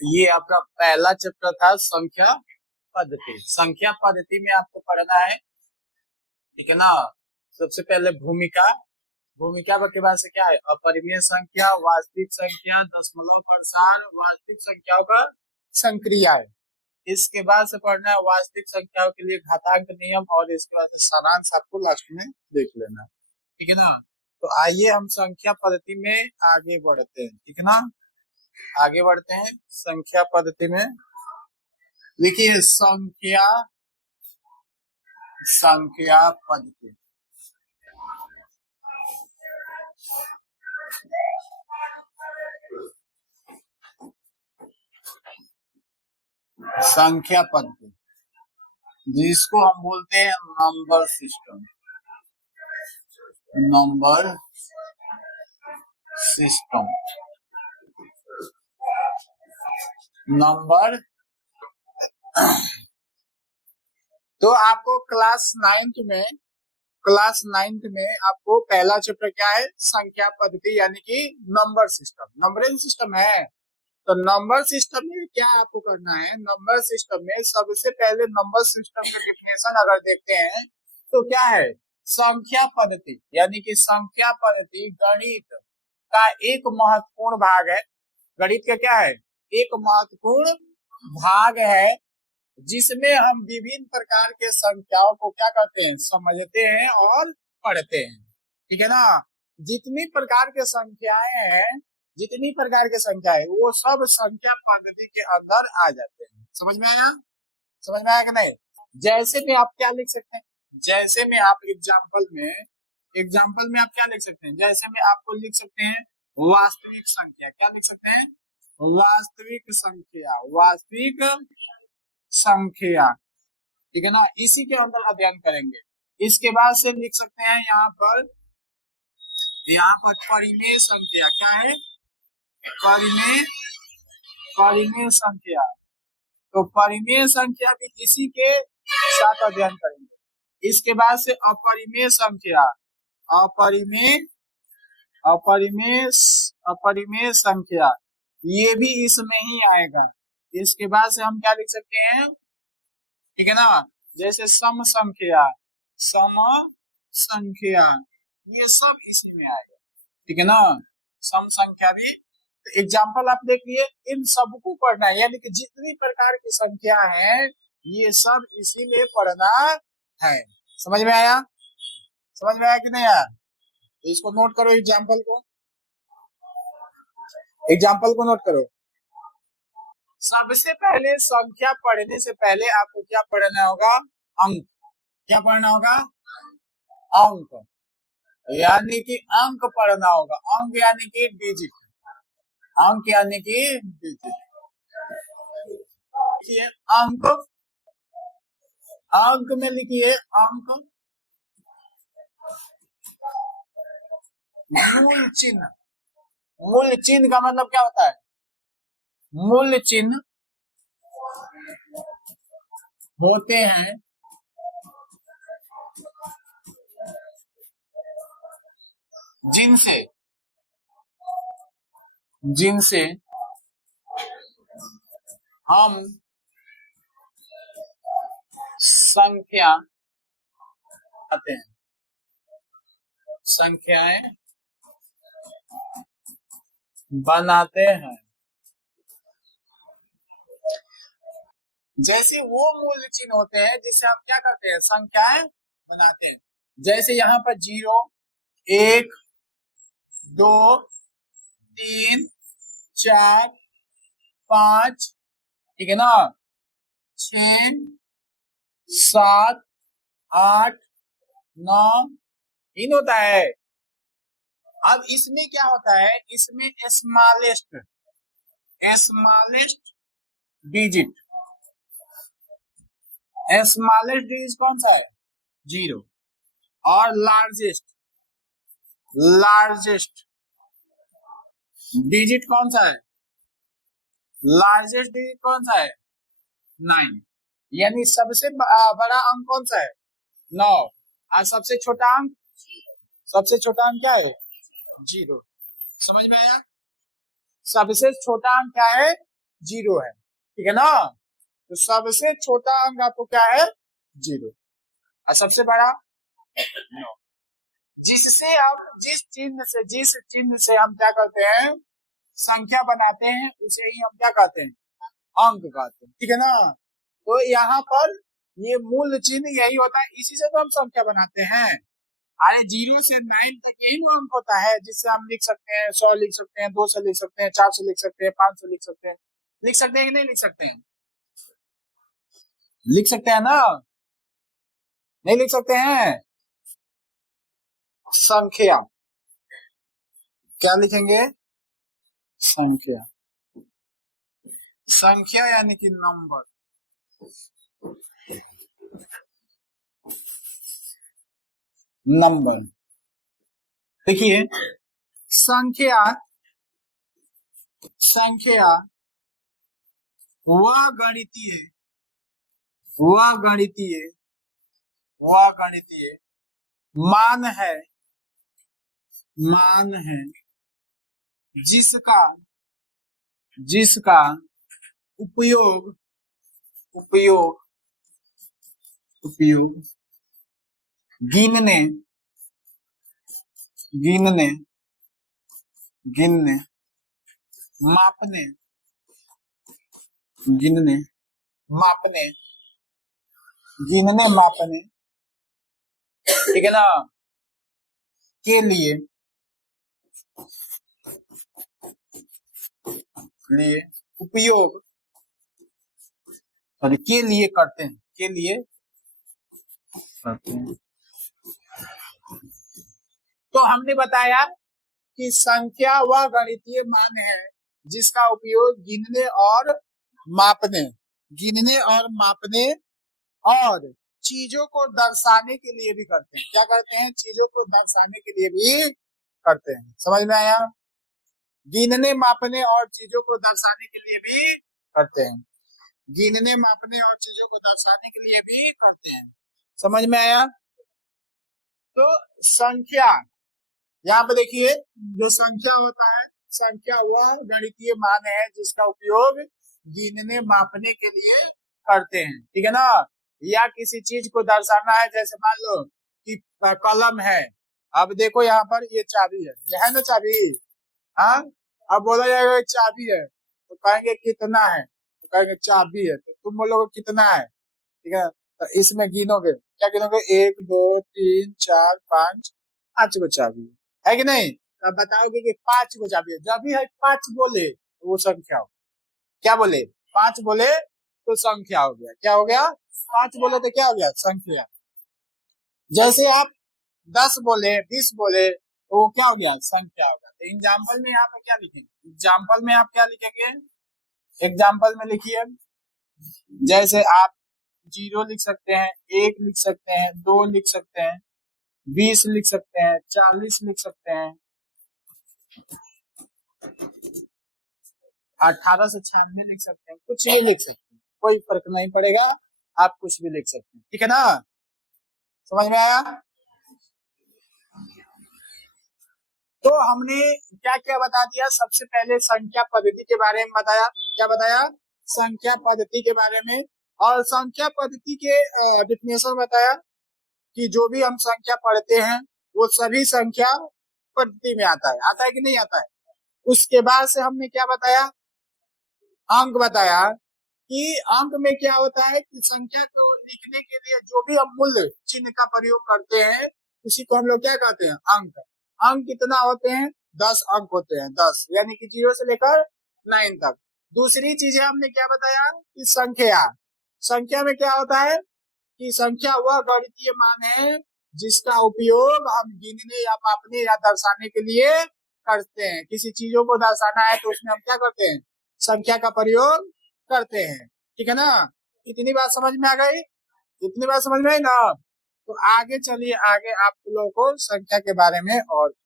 ये आपका पहला चैप्टर था संख्या पद्धति। संख्या पद्धति में आपको पढ़ना है, ठीक है ना। सबसे पहले भूमिका, भूमिका के बाद से क्या है, अपरिमेय संख्या, वास्तविक संख्या, दशमलव प्रसार, वास्तविक संख्याओं का संक्रिया है। इसके बाद से पढ़ना है वास्तविक संख्याओं के लिए घातांक नियम, और इसके बाद से सारांश आपको लास्ट में देख लेना, ठीक है ना। तो आइए हम संख्या पद्धति में आगे बढ़ते हैं, ठीक है ना। आगे बढ़ते हैं संख्या पद्धति में। देखिए संख्या, संख्या पद्धति, संख्या पद्धति जिसको हम बोलते हैं number system, number system, number. तो आपको क्लास नाइन्थ में आपको पहला चैप्टर क्या है, संख्या पद्धति यानी कि नंबर सिस्टम, नंबरिंग सिस्टम है। तो नंबर सिस्टम में क्या आपको करना है, नंबर सिस्टम में सबसे पहले नंबर सिस्टम का डेफिनेशन अगर देखते हैं तो क्या है, संख्या पद्धति यानी कि संख्या पद्धति गणित का एक महत्वपूर्ण भाग है। गणित का क्या है, एक महत्वपूर्ण भाग है जिसमें हम विभिन्न प्रकार के संख्याओं को क्या करते हैं, समझते हैं और पढ़ते हैं, ठीक है ना। जितनी प्रकार के संख्याएं हैं, जितनी प्रकार के संख्याएं वो सब संख्या पद्धति के अंदर आ जाते हैं। समझ में आया, समझ में आया कि नहीं। जैसे में आप क्या लिख सकते हैं, जैसे में आप एग्जाम्पल में आप क्या लिख सकते हैं, जैसे में आपको लिख सकते हैं वास्तविक संख्या, क्या लिख सकते हैं, वास्तविक संख्या, वास्तविक संख्या, ठीक है ना। इसी के अंदर अध्ययन करेंगे। इसके बाद से लिख सकते हैं यहाँ पर परिमेय संख्या, क्या है, परिमेय संख्या। तो परिमेय संख्या भी इसी के साथ अध्ययन करेंगे। इसके बाद से अपरिमेय संख्या, अपरिमेय संख्या, ये भी इसमें ही आएगा। इसके बाद से हम क्या लिख सकते हैं, ठीक है ना, जैसे सम संख्या, ये सब इसी में आएगा, ठीक है ना। सम संख्या भी। तो एग्जाम्पल आप देख लिए, इन सबको पढ़ना है, यानी कि जितनी प्रकार की संख्या है ये सब इसी में पढ़ना है। समझ में आया, समझ में आया कि नहीं आया। इसको नोट करो, एग्जाम्पल को नोट करो। सबसे पहले संख्या पढ़ने से पहले आपको क्या पढ़ना होगा, अंक। क्या पढ़ना होगा, अंक, यानी कि अंक पढ़ना होगा। अंक यानी कि डिजिट, अंक यानी कि डिजिट। अंक, अंक में लिखिए अंक, मूल चिन्ह। मूल चिन्ह का मतलब क्या होता है, मूल चिन्ह होते हैं जिनसे हम संख्या आते हैं, संख्याएं बनाते हैं। जैसे वो मूल चिन्ह होते हैं जिससे हम क्या करते हैं, संख्याएं बनाते हैं। जैसे यहाँ पर 0, 1, 2, 3, 4, 5, ठीक है ना, 6, 7, 8, 9 इन होता है। अब इसमें क्या होता है, इसमें स्मॉलेस्ट डिजिट, स्मॉलेस्ट डिजिट कौन सा है, 0। और लार्जेस्ट डिजिट कौन सा है, लार्जेस्ट डिजिट कौन सा है, 9। यानी सबसे बड़ा अंक कौन सा है, 9। और सबसे छोटा अंक क्या है, 0। समझ में आया, सबसे छोटा अंक क्या है, जीरो है, ठीक है ना। तो सबसे छोटा अंक आपको क्या है, जीरो, और सबसे बड़ा नौ। जिससे हम जिस चिन्ह से हम क्या करते हैं, संख्या बनाते हैं, उसे ही हम क्या कहते हैं, अंक कहते हैं, ठीक है ना। तो यहाँ पर ये मूल चिन्ह यही होता है, इसी से तो हम संख्या बनाते हैं। अरे 0 से 9 तक यही ना अंक होता है, जिससे हम लिख सकते हैं 100 लिख सकते हैं, 200 लिख सकते हैं, 400 लिख सकते हैं, 500 लिख सकते हैं। लिख सकते हैं कि नहीं लिख सकते हैं, लिख सकते हैं ना, नहीं लिख सकते हैं। संख्या क्या लिखेंगे, संख्या, संख्या यानी कि नंबर, नंबर। देखिए संख्या, संख्या वह गणितीय, वह गणितीय, वह गणितीय मान है, मान है जिसका, जिसका उपयोग, उपयोग, उपयोग गिनने, गिनने, गिनने, मापने, गिनने, मापने, गिनने मापने, ठीक है ना, के लिए, लिए उपयोग, सॉरी के लिए करते हैं, के लिए करते हैं। तो हमने बताया कि संख्या वह गणितीय मान है जिसका उपयोग गिनने और मापने, गिनने और मापने और चीजों को दर्शाने के लिए भी करते हैं। क्या करते हैं, चीजों को दर्शाने के लिए भी करते हैं। समझ में आया, गिनने मापने और चीजों को दर्शाने के लिए भी करते हैं, गिनने मापने और चीजों को दर्शाने के लिए भी करते हैं। समझ में आया। तो संख्या, यहाँ पे देखिए जो संख्या होता है, संख्या वह गणितीय मान है जिसका उपयोग गिनने मापने के लिए करते हैं, ठीक है ना। या किसी चीज को दर्शाना है, जैसे मान लो कि कलम है, अब देखो यहाँ पर ये चाबी है, ये है ना चाबी, हाँ। अब बोला जाएगा चाबी है, तो कहेंगे कितना है, तो कहेंगे चाबी है, तो तुम बोलोगे कितना है, ठीक है। तो इसमें गिनोगे, क्या गिनोगे, 1 2 3 4 5, 5 को चाबी है कि नहीं। तब बताओगे कि 5 को चाबी है, जब भी है 5 बोले तो वो संख्या हो, क्या बोले, 5 बोले तो संख्या हो गया, क्या हो गया, 5 बोले तो क्या हो गया, संख्या। जैसे आप 10 बोले, 20 बोले तो वो क्या हो गया, संख्या हो गया। तो एग्जाम्पल में यहाँ पे क्या लिखेंगे, एग्जाम्पल में आप क्या लिखेंगे, एग्जाम्पल में लिखिए, जैसे आप 0 लिख सकते हैं, 1 लिख सकते हैं, 2 लिख सकते हैं, 20 लिख सकते हैं, 40 लिख सकते हैं, 1896 लिख सकते हैं, कुछ भी लिख सकते हैं, कोई फर्क नहीं पड़ेगा, आप कुछ भी लिख सकते हैं, ठीक है ना। समझ में आया। तो हमने क्या क्या बता दिया, सबसे पहले संख्या पद्धति के बारे में बताया, क्या बताया, संख्या पद्धति के बारे में, और संख्या पद्धति के डिफिनेशन बताया कि जो भी हम संख्या पढ़ते हैं वो सभी संख्या पद्धति में आता है कि नहीं आता है। उसके बाद से हमने क्या बताया, अंक बताया कि अंक में क्या होता है कि संख्या को लिखने के लिए जो भी हम मूल्य चिन्ह का प्रयोग करते हैं उसी को हम लोग क्या कहते हैं, अंक। अंक कितना होते हैं, 10 अंक होते हैं, 10 यानी कि 0 से लेकर 9 तक। दूसरी चीज हमने क्या बताया कि संख्या, संख्या में क्या होता है कि संख्या वह गणितीय मान है जिसका उपयोग हम गिनने या मापने या दर्शाने के लिए करते हैं। किसी चीजों को दर्शाना है तो उसमें हम क्या करते हैं, संख्या का प्रयोग करते हैं, ठीक है ना। इतनी बात समझ में आ गई, इतनी बात समझ में आई ना। तो आगे चलिए, आगे आप लोगों को संख्या के बारे में और